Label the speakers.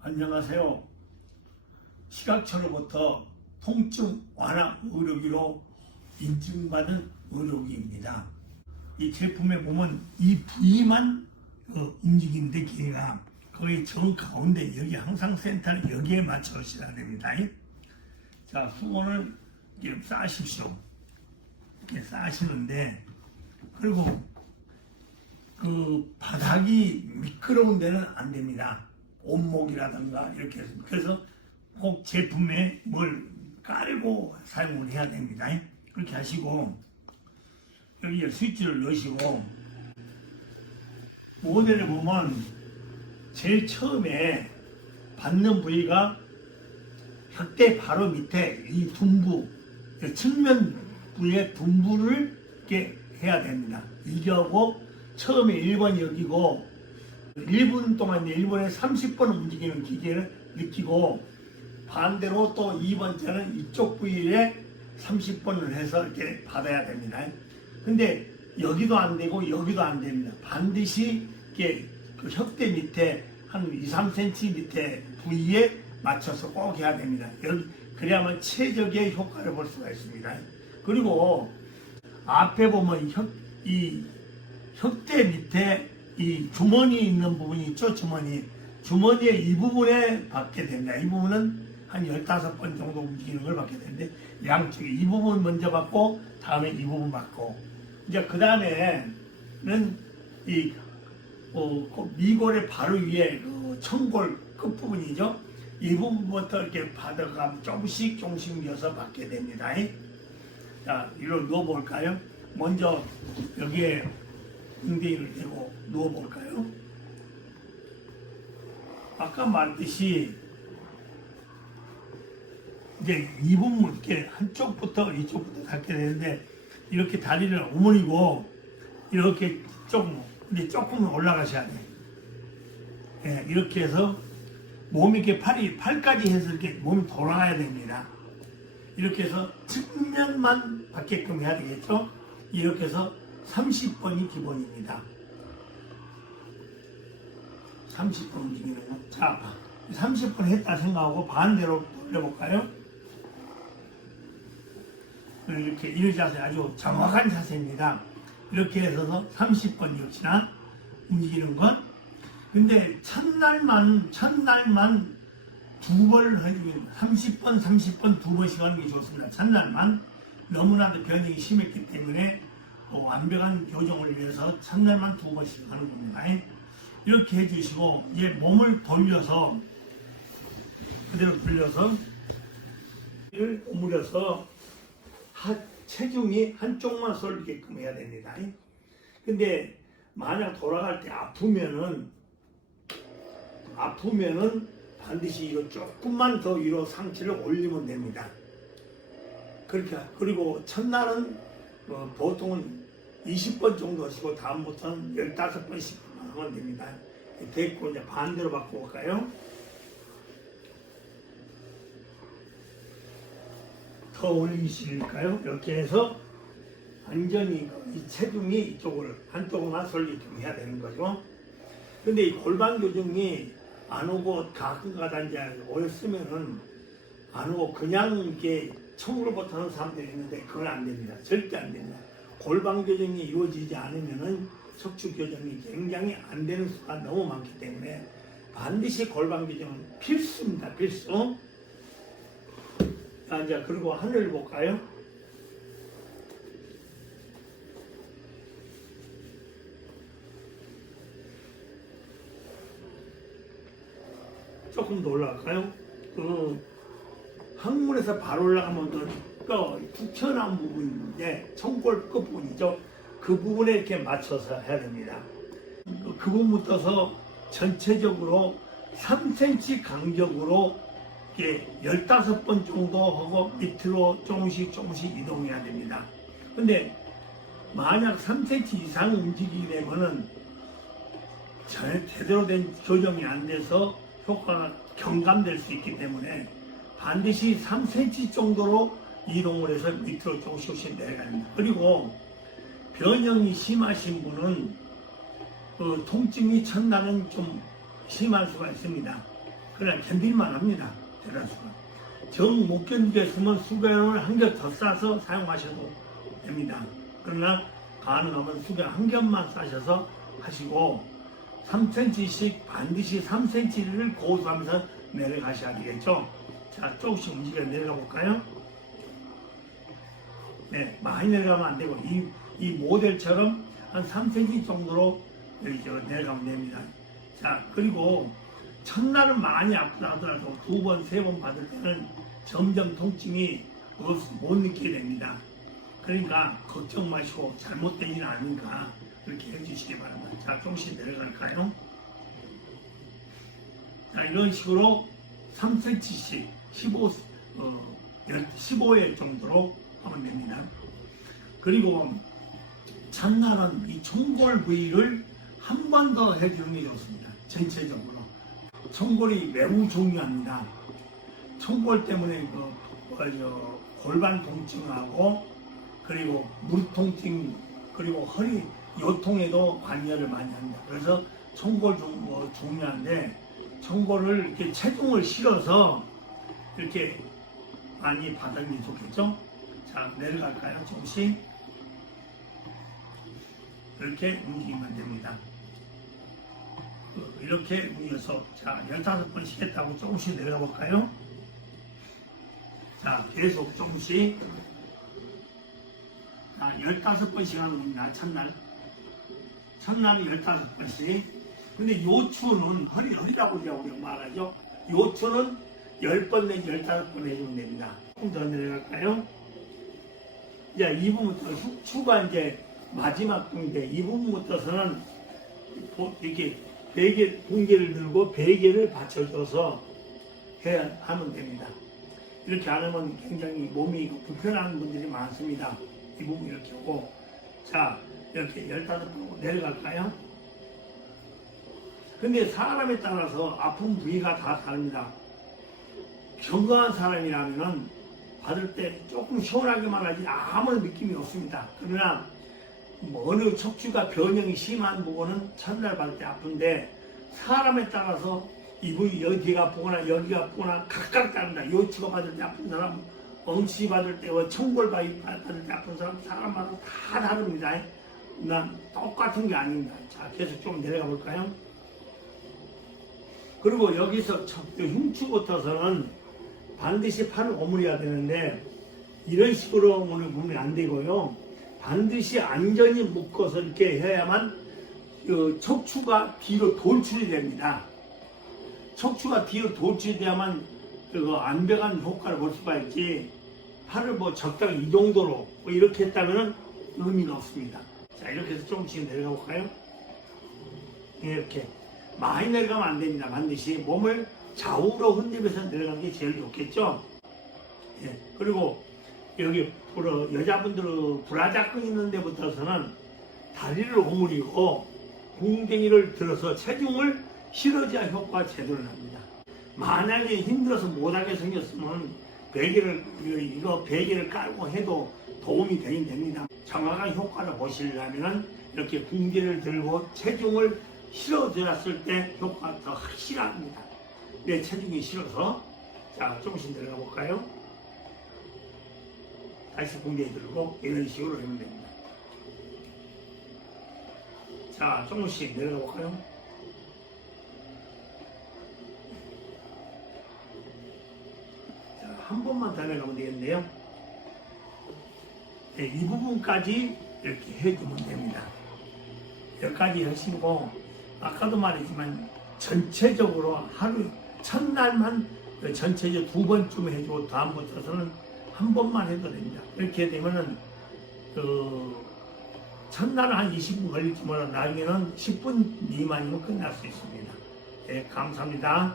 Speaker 1: 안녕하세요. 시각처로부터 통증 완화 의료기로 인증받은 의료기입니다. 이 제품에 보면 이 부위만 어, 움직이는데 기가 거의 정 가운데 여기 항상 센터는 여기에 맞춰 하셔야 됩니다. 자 수건을 이렇게 싸십시오. 이렇게 싸시는데 그리고 그 바닥이 미끄러운 데는 안 됩니다. 온목이라든가 이렇게 해서 그래서 꼭 제품에 뭘 깔고 사용을 해야 됩니다. 그렇게 하시고 여기에 스위치를 넣으시고 모델을 보면 제일 처음에 받는 부위가 혁대 바로 밑에 이 둔부 측면 부위의 둔부를 이렇게 해야 됩니다. 이게 하고 처음에 1번 여기고 1분 동안 1분에 30번 움직이는 기계를 느끼고 반대로 또 2번째는 이쪽 부위에 30번을 해서 이렇게 받아야 됩니다. 근데 여기도 안 되고 여기도 안 됩니다. 반드시 이렇게 그 혁대 밑에 한 2, 3cm 밑에 부위에 맞춰서 꼭 해야 됩니다. 그래야만 최적의 효과를 볼 수가 있습니다. 그리고 앞에 보면 혁, 이 혁대 밑에 이 주머니 있는 부분이 있죠, 주머니. 주머니의 이 부분에 받게 됩니다. 이 부분은 한 15번 정도 움직이는 걸 받게 되는데, 양쪽에 이 부분 먼저 받고, 다음에 이 부분 받고. 이제 그 다음에는 이, 어, 그 미골의 바로 위에 그 청골 끝부분이죠. 이 부분부터 이렇게 받아가면 조금씩 조금씩 이어서 받게 됩니다. 자, 이로 누워볼까요? 먼저 여기에 엉덩이를 대고 누워볼까요? 아까 말했듯이 이제 이 부분 이렇게 한쪽부터 이쪽부터 닿게 되는데 이렇게 다리를 오므리고 이렇게 조금 근데 조금 올라가셔야 돼. 예, 이렇게 해서 몸이 이렇게 팔이 팔까지 해서 이렇게 몸이 돌아가야 됩니다. 이렇게 해서 측면만 받게끔 해야 되겠죠? 이렇게 해서 30번이 기본입니다. 30번 움직이는 거. 자, 30번 했다 생각하고 반대로 돌려볼까요? 이렇게 이 자세 아주 정확한 자세입니다. 이렇게 해서 30번 역시나 움직이는 것. 근데 첫날만, 첫날만 두 번을 해주면 30번, 30번 두 번씩 하는 게 좋습니다. 첫날만 너무나도 변형이 심했기 때문에 어, 완벽한 교정을 위해서 첫날만 두 번씩 하는 겁니다. 이렇게 해주시고 이제 몸을 돌려서 그대로 돌려서 이를 오므려서 하, 체중이 한쪽만 쏠리게끔 해야 됩니다. 근데 만약 돌아갈 때 아프면은 아프면은 반드시 이거 조금만 더 위로 상체를 올리면 됩니다. 그렇게 그리고 첫날은 어, 보통은 20번 정도 하시고 다음부터는 15번씩 하면 됩니다. 됐고 이제 반대로 바꿔볼까요? 더 올리실까요? 이렇게 해서 완전히 이 체중이 이쪽을 한쪽만 설리게끔 해야 되는 거죠. 근데 이 골반 교정이 안 오고 가끔가다 이제 오였으면은 안 오고 그냥 이렇게 청으로부터 하는 사람들이 있는데 그건 안 됩니다. 절대 안 됩니다. 골반 교정이 이루어지지 않으면은 척추 교정이 굉장히 안 되는 수가 너무 많기 때문에 반드시 골반 교정은 필수입니다. 필수. 자, 이제 그리고 하늘 볼까요? 조금 더 올라갈까요? 그 항문에서 바로 올라가면 그툭 튀어나온 부분이 있는데 청골 끝부분이죠. 그 부분에 이렇게 맞춰서 해야 됩니다. 그, 그 부분부터서 전체적으로 3cm 간격으로 이렇게 15번 정도 하고 밑으로 조금씩 조금씩 이동해야 됩니다. 근데 만약 3cm 이상 움직이게 되면은 잘 제대로 된 교정이 안 돼서 효과가 경감될 수 있기 때문에 반드시 3cm 정도로 이동을 해서 밑으로 조금씩 조금씩 내려갑니다. 그리고 변형이 심하신 분은 그 통증이 첫날은 좀 심할 수가 있습니다. 그냥 견딜만 합니다. 대다수가. 정 못 견디겠으면 수경을 한 겹 더 싸서 사용하셔도 됩니다. 그러나 가능하면 수경 한 겹만 싸셔서 하시고 3cm씩 반드시 3cm를 고수하면서 내려가셔야 되겠죠. 자, 조금씩 움직여 내려가 볼까요? 네, 많이 내려가면 안 되고 이, 이 모델처럼 한 3cm 정도로 여기 저 내려가면 됩니다. 자, 그리고 첫날은 많이 아프다 하더라도 두 번, 세 번 받을 때는 점점 통증이 없- 못 느끼게 됩니다. 그러니까 걱정 마시고 잘못되지는 않으니까 그렇게 해주시기 바랍니다. 자, 조금씩 내려갈까요? 자, 이런 식으로 3cm씩 15, 어, 15회 정도로 하면 됩니다. 그리고 첫날은 이 총골 부위를 한 번 더 해주는 게 좋습니다. 전체적으로. 총골이 매우 중요합니다. 총골 때문에 그, 뭐죠, 골반 통증하고 그리고 무릎 통증 그리고 허리 요통에도 관여를 많이 합니다. 그래서 총골 중, 뭐 중요한데 총골을 이렇게 체중을 실어서 이렇게 많이 게 좋겠죠? 자 내려갈까요? 조금씩 이렇게 움직이면 됩니다. 어, 이렇게 움직여서 자 15번씩 했다고 조금씩 내려가 볼까요? 자 계속 조금씩 자 15번씩 하는 겁니다. 첫날 첫날은 15번씩 근데 요추는 허리, 허리라고 우리가 말하죠. 요추는 10번 내지 15번 해주면 됩니다. 조금 더 내려갈까요? 이제 이 부분부터 흉추가 이제 마지막 부분인데 이 부분부터서는 보- 이렇게 베개, 공개를 들고 베개를 받쳐줘서 해야 하면 됩니다. 이렇게 안 하면 굉장히 몸이 불편한 분들이 많습니다. 이 부분 이렇게 하고 자 이렇게 15번 내려갈까요? 근데 사람에 따라서 아픈 부위가 다 다릅니다. 건강한 사람이라면은 받을 때 조금 시원하게만 하지 아무런 느낌이 없습니다. 그러나 뭐 어느 척추가 변형이 심한 부분은 첫날 받을 때 아픈데 사람에 따라서 이 부위 여기가 아프거나 여기가 아프거나 각각 다릅니다. 요추가 받을 때 아픈 사람, 엉치 받을 때, 뭐 청골 받을 때 아픈 사람, 사람마다 다 다릅니다. 난 똑같은 게 아닙니다. 자, 계속 좀 내려가 볼까요? 그리고 여기서 첫 흉추부터서는 반드시 팔을 오므려야 되는데 이런 식으로 오늘 보면 안 되고요. 반드시 안전히 묶어서 이렇게 해야만 그 척추가 뒤로 돌출이 됩니다. 척추가 뒤로 돌출이 돼야만 그 안배관 효과를 볼 수가 있지 팔을 뭐 적당히 이 정도로 뭐 이렇게 했다면 의미가 없습니다. 자 이렇게 해서 조금씩 내려가 볼까요? 이렇게 많이 내려가면 안 됩니다. 반드시 몸을 좌우로 흔들면서 내려가는 게 제일 좋겠죠. 예. 그리고 여기 불어 여자분들은 불화작근 있는 데부터서는 다리를 오므리고 궁뎅이를 들어서 체중을 실어줘야 효과가 제대로 납니다. 만약에 힘들어서 못하게 생겼으면 베개를 이거 베개를 깔고 해도 도움이 되긴 됩니다. 정확한 효과를 보시려면 이렇게 궁디를 들고 체중을 실어드렸을 때 효과가 더 확실합니다. 내 체중이 실어서 자 조금씩 내려가 볼까요? 다시 궁디에 들고 이런 식으로 하면 됩니다. 자 조금씩 내려가 볼까요? 자, 한 번만 더 내려가면 되겠네요. 네, 이 부분까지 이렇게 해주면 됩니다. 여기까지 하시고 아까도 말했지만 전체적으로 하루 첫날만 그 전체적으로 두 번쯤 해주고 다음부터서는 한 번만 해도 됩니다. 이렇게 되면은 그 첫날은 한 20분 걸릴지 몰라 나중에는 10분 미만이면 끝날 수 있습니다. 네, 감사합니다.